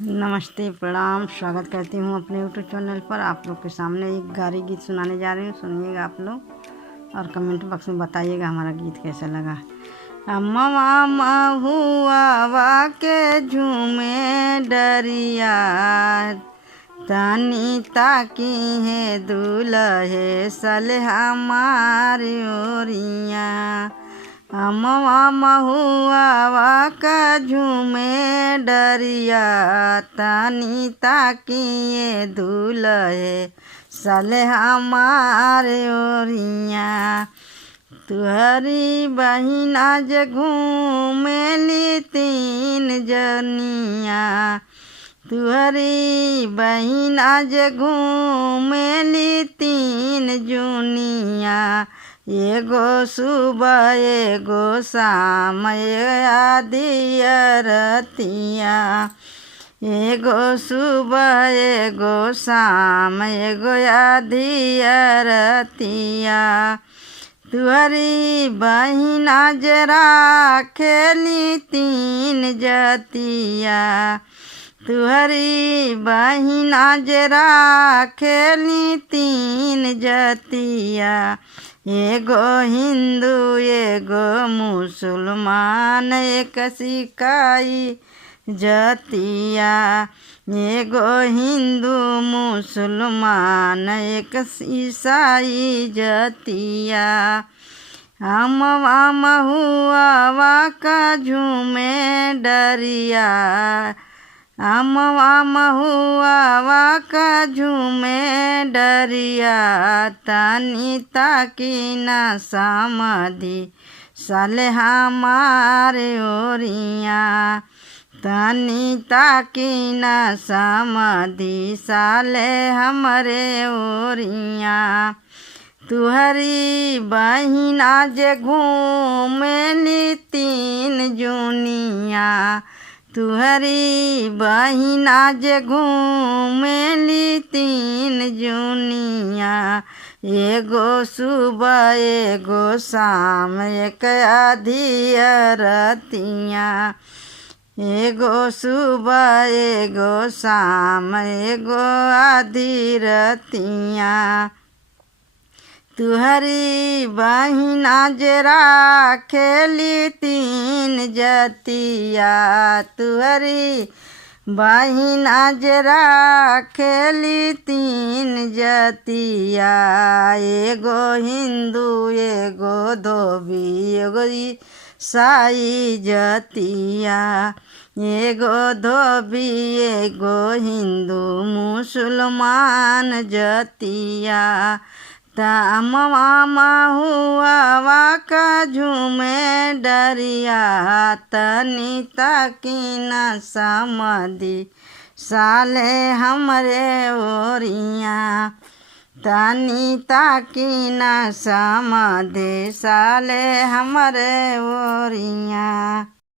नमस्ते, प्रणाम। स्वागत करती हूँ अपने यूट्यूब चैनल पर। आप लोग के सामने एक गारी गीत सुनाने जा रही हूँ, सुनिएगा आप लोग और कमेंट बॉक्स में बताइएगा हमारा गीत कैसा लगा। अम्मा महुआ के झूमे डरिया, तानी ताकी है दूल्हे सले हमारी ओरिया। अम्मा महुआ का झूमे डरिया, तानी ताकिए दूल्हे सले हमारे ओरिया। तुहरी बहिना जे घूमेली तीन जनिया, तुहरी बहिना जे घूमेली तीन जुनिया। एगो सुबह एगो शाम आधी रतिया, एगो सुबह एगो शाम एगो आधी रतिया। तुहरी बहिना जरा खेली तीन जतिया, तुहरी बहिना जरा खेली तीन जतिया। एगो हिंदू एगो मुसलमान एक सिकाई जतिया, एगो हिंदू मुसलमान एक ईसाई जतिया। अम्मा महुआ का झूमे डरिया, अम्मा महुआ का झूमे डरिया। तानी ताकी ना समाधि साले हमारे ओरिया, तानी ताकी ना समाधि साले हमारे ओरिया। तुहरी बहिना जे घूमेली तीन जुनिया, तुहरी बहिना जे घूमेली तीन जुनिया। एगो सुबह एगो शाम एक आधी रतिया, एगो सुबह एगो शाम एगो आधी रतिया। तुहरी बहिना जरा खेली तीन जतिया, तुहरी बहिना जरा खेली तीन जतिया। एगो हिंदू एगो धोबी एगो ईसाई जतिया, एगो धोबी एगो हिंदू मुसलमान जतिया। अम्मा महुआ का झूमे डरिया, तनी ताकी ना समाधि साले हमरे ओरिया, तनी ताकी ना समाधि साले हमरे ओरिया।